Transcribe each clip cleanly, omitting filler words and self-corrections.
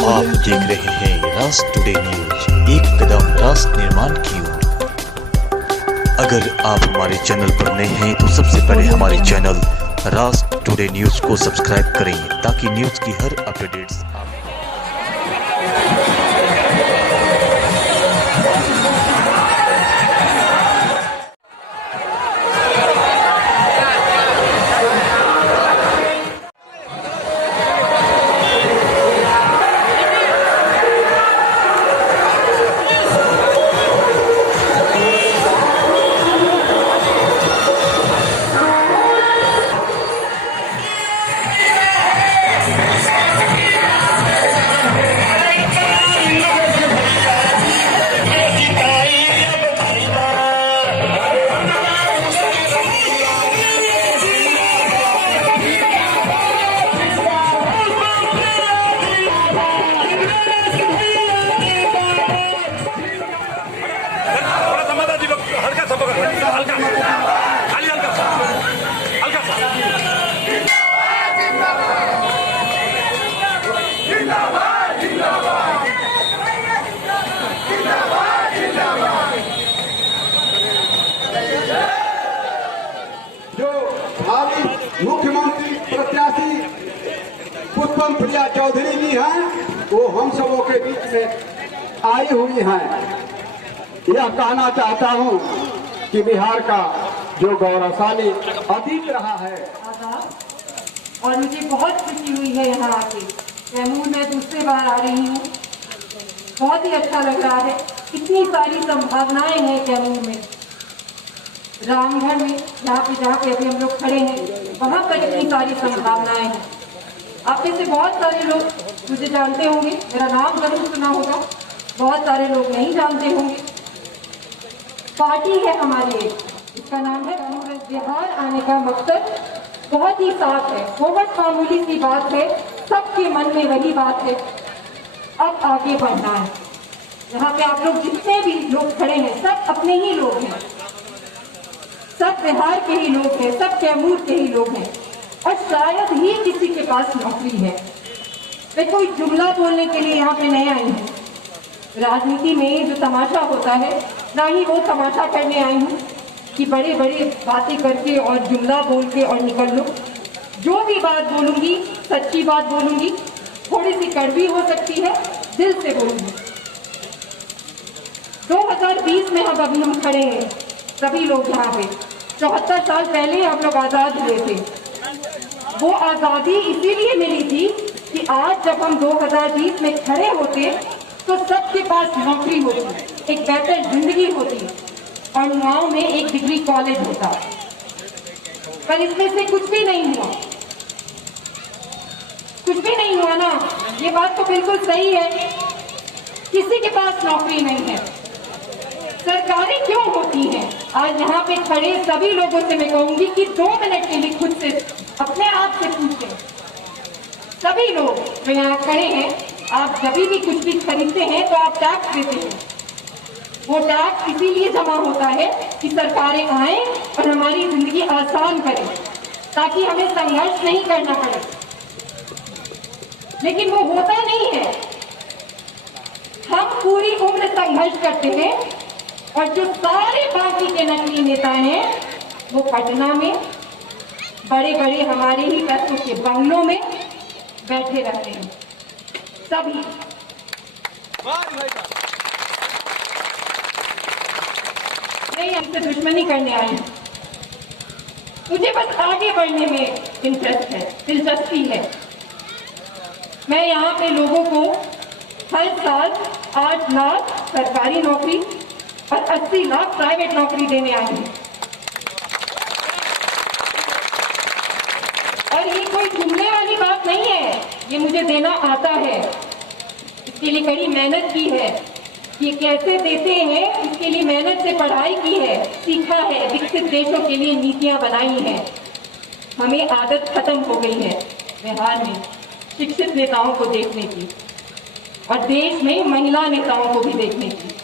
आप देख रहे हैं राष्ट्र टुडे न्यूज, एक कदम राष्ट्र निर्माण की ओर। अगर आप हमारे चैनल पर नए हैं तो सबसे पहले हमारे चैनल राष्ट्र टुडे न्यूज को सब्सक्राइब करें ताकि न्यूज की हर अपडेट्स जो भावी मुख्यमंत्री प्रत्याशी पुष्पम प्रिया चौधरी जी हैं, वो हम सबों के बीच में आई हुई हैं। यह कहना चाहता हूं कि बिहार का जो गौरवशाली अतीत रहा है, और मुझे बहुत खुशी हुई है यहाँ आके। कैमूर में दूसरी बार आ रही हूँ, बहुत ही अच्छा लग रहा है। इतनी सारी संभावनाएं हैं कैमूर में, रामगढ़ में जहाँ पे अभी हम लोग खड़े हैं, वहाँ पर इतनी सारी संभावनाएं हैं। आप में से बहुत सारे लोग मुझे जानते होंगे, मेरा नाम जरूर सुना होगा, बहुत सारे लोग नहीं जानते होंगे। पार्टी है हमारी एक, इसका नाम है कांग्रेस। बिहार आने का मकसद बहुत ही साफ है, बहुत मामूली सी बात है, सबके मन में वही बात है, अब आगे बढ़ना है। यहाँ पे आप लोग जितने भी लोग खड़े हैं, सब अपने ही लोग हैं, सब बिहार के ही लोग हैं, सब कैमूर के ही लोग हैं, और शायद ही किसी के पास नौकरी है। मैं कोई जुमला बोलने के लिए यहाँ पे नहीं आई हूँ। राजनीति में जो तमाशा होता है, ना ही वो तमाशा करने आई हूँ कि बड़े बड़े बातें करके और जुमला बोल के और निकल लो। जो भी बात बोलूंगी सच्ची बात बोलूंगी, थोड़ी सी कड़वी हो सकती है, दिल से बोलूंगी। 2020 में अब अभी हम खड़े हैं सभी लोग यहाँ पे। 74 साल पहले हम लोग आजाद हुए थे। वो आजादी इसीलिए मिली थी कि आज जब हम 2020 में खड़े होते तो सबके पास नौकरी होती, एक बेहतर जिंदगी होती, और गांव में एक डिग्री कॉलेज होता। पर इसमें से कुछ भी नहीं हुआ, कुछ भी नहीं हुआ ना। ये बात तो बिल्कुल सही है, किसी के पास नौकरी नहीं है। सरकारें क्यों होती हैं? आज यहाँ पे खड़े सभी लोगों से मैं कहूंगी कि 2 मिनट के लिए खुद से अपने आप से पूछें। सभी लोग जो यहाँ खड़े हैं, आप जब भी कुछ भी खरीदते हैं तो आप टैक्स देते हैं। वो टैक्स इसीलिए जमा होता है कि सरकारें आए और हमारी जिंदगी आसान करें, ताकि हमें संघर्ष नहीं करना पड़े। लेकिन वो होता नहीं है। हम पूरी उम्र संघर्ष करते हैं, और जो सारे पार्टी के नकली नेता हैं, वो पटना में बड़े बड़े हमारे ही पैसों के बंगलों में बैठे रहते हैं। सभी मैं हमसे दुश्मनी करने आई हूँ, मुझे बस आगे बढ़ने में इंटरेस्ट है, दिलचस्पी है। मैं यहाँ पे लोगों को हर साल 8 लाख सरकारी नौकरी और 80 लाख प्राइवेट नौकरी देने आई हूँ। और ये कोई घूमने वाली बात नहीं है, ये मुझे देना आता है। इसके लिए कड़ी मेहनत की है। ये कैसे देते हैं, इसके लिए मेहनत से पढ़ाई की है, सीखा है, विकसित देशों के लिए नीतियां बनाई हैं। हमें आदत खत्म हो गई है बिहार में शिक्षित नेताओं को देखने की, और देश में महिला नेताओं को भी देखने की।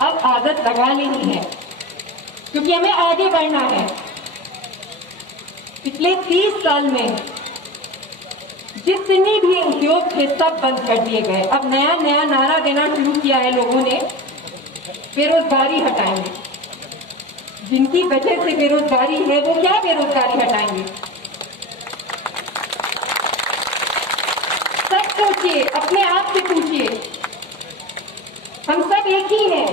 अब आदत लगा लेनी है, क्योंकि हमें आगे बढ़ना है। पिछले 30 साल में जितनी भी उद्योग थे सब बंद कर दिए गए। अब नया नया नारा देना शुरू किया है लोगों ने, बेरोजगारी हटाएंगे। जिनकी वजह से बेरोजगारी है वो क्या बेरोजगारी हटाएंगे? सब सोचिए, अपने आप से पूछिए, हम सब एक ही हैं।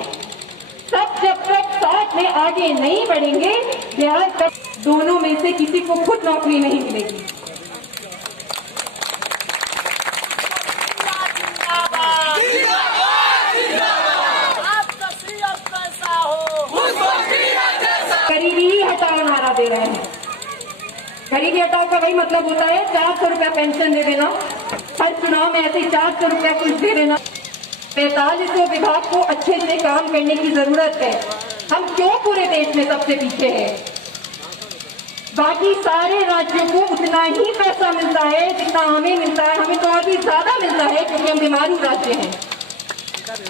सब जब तक साथ में आगे नहीं बढ़ेंगे, बिहार तक दोनों में से किसी को खुद नौकरी नहीं मिलेगी। गरीबी ही हटाओ नारा दे रहे हैं। गरीबी हटाओ का वही मतलब होता है 400 रुपया पेंशन दे देना, हर चुनाव में ऐसे 400 रुपया कुछ दे देना। 4500 विभाग को अच्छे से काम करने की जरूरत है। हम क्यों पूरे देश में सबसे पीछे हैं? बाकी सारे राज्यों को उतना ही पैसा मिलता है जितना हमें मिलता है। हमें तो और भी ज्यादा मिलता है क्योंकि हम बीमारू राज्य हैं,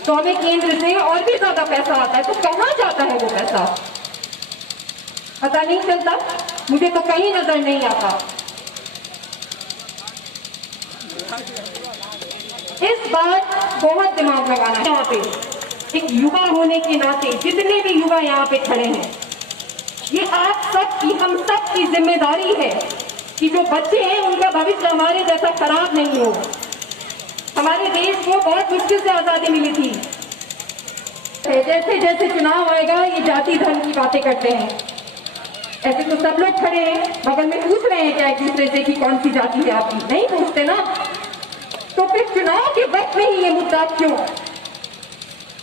तो हमें केंद्र से और भी ज्यादा पैसा आता है। तो कहाँ जाता है वो पैसा? पता नहीं चलता, मुझे तो कहीं नजर नहीं आता। इस बार बहुत दिमाग लगाना है। यहाँ पे एक युवा होने के नाते जितने भी युवा यहाँ पे खड़े हैं, ये आप सबकी, हम सब की जिम्मेदारी है कि जो बच्चे हैं उनका भविष्य हमारे जैसा खराब नहीं हो। हमारे देश को बहुत मुश्किल से आजादी मिली थी। जैसे जैसे चुनाव आएगा ये जाति धर्म की बातें करते हैं। ऐसे तो सब लोग खड़े हैं, बगल में पूछ रहे हैं क्या एक दूसरे से कि कौन सी जाति है आपकी? नहीं पूछते ना। तो फिर चुनाव के वक्त में ही ये मुद्दा क्यों?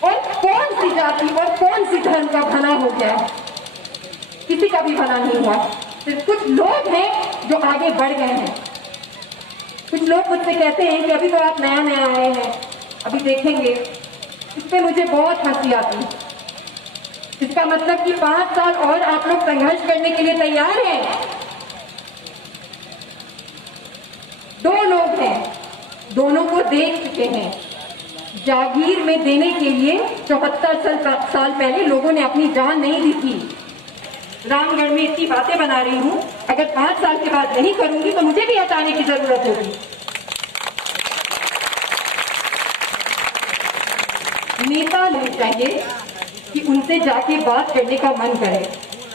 और कौन सी जाति और कौन सी धर्म का भला हो गया? किसी का भी भला नहीं हुआ। सिर्फ कुछ लोग हैं जो आगे बढ़ गए हैं। कुछ लोग मुझसे कहते हैं कि अभी तो आप नया नया आए हैं, अभी देखेंगे। इस पे मुझे बहुत हंसी आती। इसका मतलब कि 5 साल और आप लोग संघर्ष करने के लिए तैयार हैं? 2 लोग हैं, दोनों को देख चुके हैं। जागीर में देने के लिए 74 साल पहले लोगों ने अपनी जान नहीं दी थी। रामगढ़ में इतनी बातें बना रही हूं, अगर 5 साल के बाद नहीं करूंगी तो मुझे भी हटाने की जरूरत होगी। नेता नहीं चाहिए कि उनसे जाके बात करने का मन करे,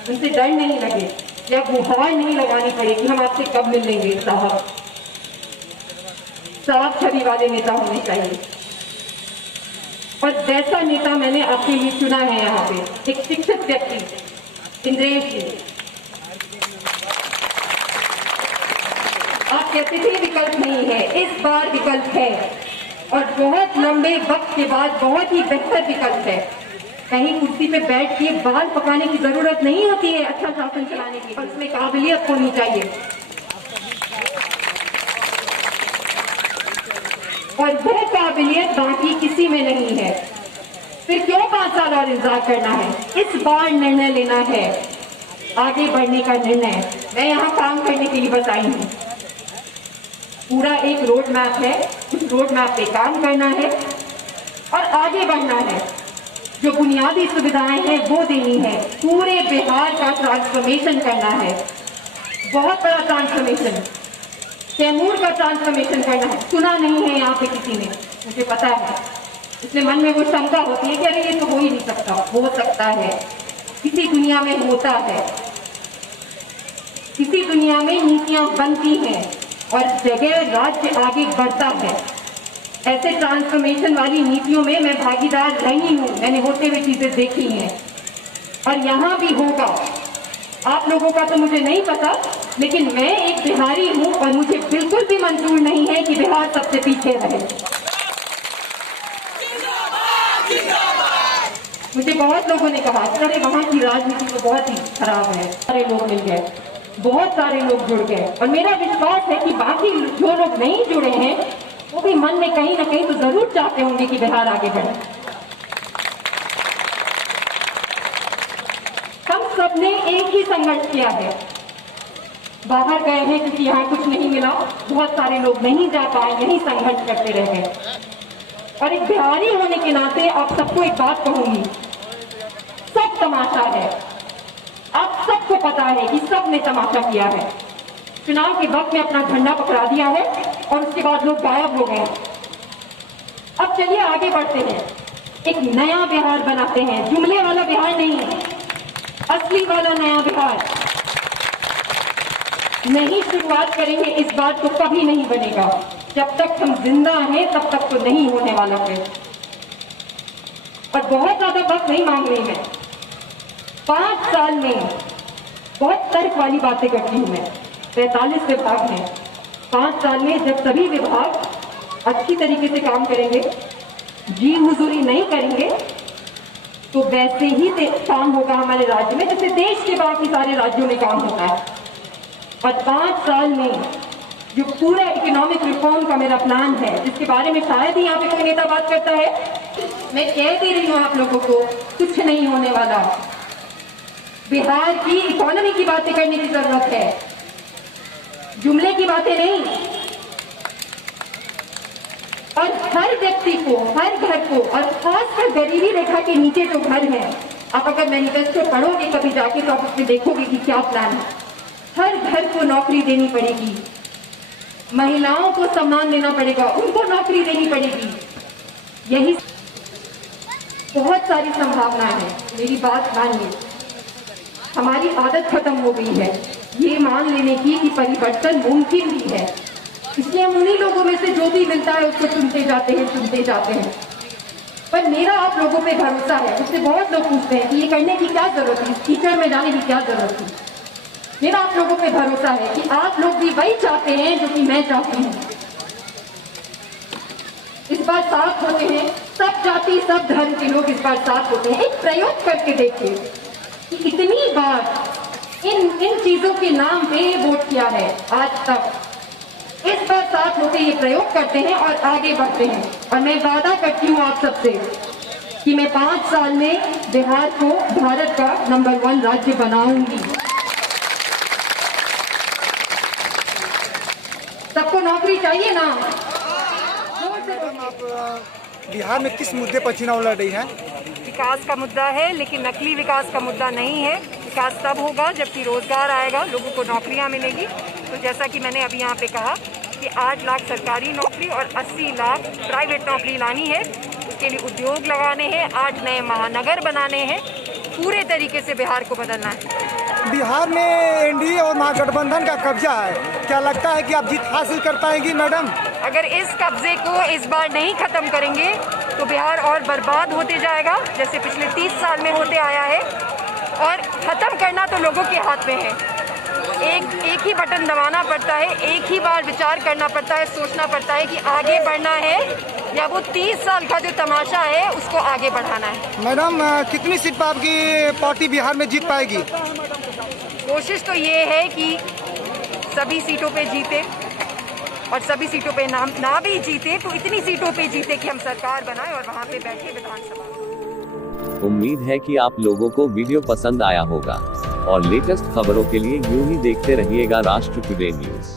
उनसे डर नहीं लगे या गुहार नहीं लगानी पड़े कि हम आपसे कब मिल लेंगे। साफ छवि वाले नेता होने चाहिए। और वैसा नेता मैंने आपके लिए चुना है। यहाँ पे एक शिक्षित व्यक्ति इंद्रेश जी। आप कहते थे विकल्प नहीं है, इस बार विकल्प है और बहुत लंबे वक्त के बाद बहुत ही बेहतर विकल्प है। कहीं कुर्सी पे बैठ के बाल पकाने की जरूरत नहीं होती है अच्छा शासन चलाने की, पर उसमें काबिलियत होनी चाहिए। और वह काबिलियत बाकी किसी में नहीं है। फिर क्यों 5 साल और इंतजार करना है? इस बार निर्णय लेना है, आगे बढ़ने का निर्णय। मैं यहाँ काम करने के लिए बस आई हूँ। पूरा एक रोड मैप है, उस रोड मैप पे काम करना है और आगे बढ़ना है। जो बुनियादी सुविधाएं हैं वो देनी है। पूरे बिहार का ट्रांसफॉर्मेशन करना है, बहुत बड़ा ट्रांसफॉर्मेशन। कैमूर का ट्रांसफॉर्मेशन करना है। सुना नहीं है यहाँ पे किसी ने, मुझे पता है। इसलिए मन में वो शंका होती है कि अरे ये तो हो ही नहीं सकता। हो सकता है, किसी दुनिया में होता है, किसी दुनिया में नीतियां बनती हैं और जगह राज्य आगे बढ़ता है। ऐसे ट्रांसफॉर्मेशन वाली नीतियों में मैं भागीदार रही हूँ, मैंने होते हुए चीजें देखी हैं और यहाँ भी होगा। आप लोगों का तो मुझे नहीं पता, लेकिन मैं एक बिहारी हूँ और मुझे बिल्कुल भी मंजूर नहीं है कि बिहार सबसे पीछे रहे। मुझे बहुत लोगों ने कहा अरे वहाँ की राजनीति तो बहुत ही खराब है। सारे लोग मिल गए, बहुत सारे लोग जुड़ गए और मेरा विश्वास है कि बाकी जो लोग नहीं जुड़े हैं वो भी मन में कहीं ना कहीं तो जरूर चाहते होंगे कि बिहार आगे बढ़े। हम सबने एक ही संघर्ष किया है। बाहर गए हैं क्योंकि यहाँ कुछ नहीं मिला, बहुत सारे लोग नहीं जा पाए, यही संघर्ष करते रह गए। और एक बिहारी होने के नाते आप सबको एक बात कहूंगी, सब तमाशा है। आप सबको पता है कि सबने तमाशा किया है। चुनाव के वक्त में अपना झंडा पकड़ा दिया है और उसके बाद लोग गायब हो गए। अब चलिए आगे बढ़ते हैं, एक नया बिहार बनाते हैं, जुमले वाला बिहार नहीं, असली वाला नया बिहार। नहीं शुरुआत करेंगे इस बात को कभी नहीं बनेगा, जब तक हम जिंदा हैं तब तक तो नहीं होने वाला है। और बहुत ज्यादा वक्त नहीं मांग रही मैं, 5 साल में बहुत तर्क वाली बातें करती हूँ मैं। 45 विभाग हैं, 5 साल में जब सभी विभाग अच्छी तरीके से काम करेंगे, जी हुजूरी नहीं करेंगे, तो वैसे ही काम होगा हमारे राज्य में जैसे देश के बाकी सारे राज्यों में काम होता है। और 5 साल में जो पूरा इकोनॉमिक रिफॉर्म का मेरा प्लान है, जिसके बारे में शायद ही यहाँ पे कोई नेता बात करता है, मैं कह दे रही हूँ आप लोगों को, कुछ नहीं होने वाला। बिहार की इकोनॉमी की बातें करने की जरूरत है, जुमले की बातें नहीं। और हर व्यक्ति को, हर घर को, और खासकर गरीबी रेखा के नीचे जो घर है, आप अगर मैनिफेस्टो पढ़ोगे कभी जाके तो आप उसमें देखोगे कि क्या प्लान है। हर घर को नौकरी देनी पड़ेगी, महिलाओं को सम्मान देना पड़ेगा, उनको नौकरी देनी पड़ेगी। यही बहुत सारी संभावनाएं हैं। मेरी बात मानिए, हमारी आदत खत्म हो गई है ये मान लेने की कि परिवर्तन मुमकिन भी है, इसलिए हम उन्हीं लोगों में से जो भी मिलता है उसको चुनते जाते हैं। पर मेरा आप लोगों पे भरोसा है। मुझसे बहुत लोग पूछते हैं कि ये करने की क्या जरूरत थी, टीचर में जाने की क्या जरूरत थी। मेरा आप लोगों पे भरोसा है कि आप लोग भी वही चाहते हैं जो कि मैं चाहती हूँ। इस बार साथ होते हैं, सब जाति सब धर्म के लोग इस बार साथ होते हैं। एक प्रयोग करके देखिए कि इतनी बार इन चीजों के नाम पे वोट किया है आज तक। इस बार साथ होकर ये प्रयोग करते हैं और आगे बढ़ते हैं। और मैं वादा करती हूँ आप सबसे कि मैं 5 साल में बिहार को भारत का नंबर 1 राज्य बनाऊंगी। सबको नौकरी चाहिए ना? आप बिहार में किस मुद्दे पर चुनाव लड़ रही हैं? विकास का मुद्दा है, लेकिन नकली विकास का मुद्दा नहीं है। विकास तब होगा जबकि रोजगार आएगा, लोगों को नौकरियां मिलेगी। तो जैसा कि मैंने अभी यहाँ पे कहा कि 8 लाख सरकारी नौकरी और 80 लाख प्राइवेट नौकरी लानी है। उसके लिए उद्योग लगाने हैं, 8 नए महानगर बनाने हैं, पूरे तरीके से बिहार को बदलना है। बिहार में एनडीए और महागठबंधन का कब्जा है, क्या लगता है कि आप जीत हासिल कर पाएंगी मैडम? अगर इस कब्जे को इस बार नहीं खत्म करेंगे तो बिहार और बर्बाद होते जाएगा, जैसे पिछले 30 साल में होते आया है। और खत्म करना तो लोगों के हाथ में है। एक ही बटन दबाना पड़ता है, एक ही बार विचार करना पड़ता है, सोचना पड़ता है कि आगे बढ़ना है या वो 30 साल का जो तमाशा है उसको आगे बढ़ाना है। मैडम कितनी सीट पर आपकी पार्टी बिहार में जीत पाएगी? कोशिश तो ये है कि सभी सीटों पे जीते, और सभी सीटों पे ना भी जीते तो इतनी सीटों पे जीते कि हम सरकार बनाए और वहाँ पे बैठे विधानसभा। उम्मीद है कि आप लोगों को वीडियो पसंद आया होगा और लेटेस्ट खबरों के लिए यूं ही देखते रहिएगा राष्ट्र टुडे न्यूज।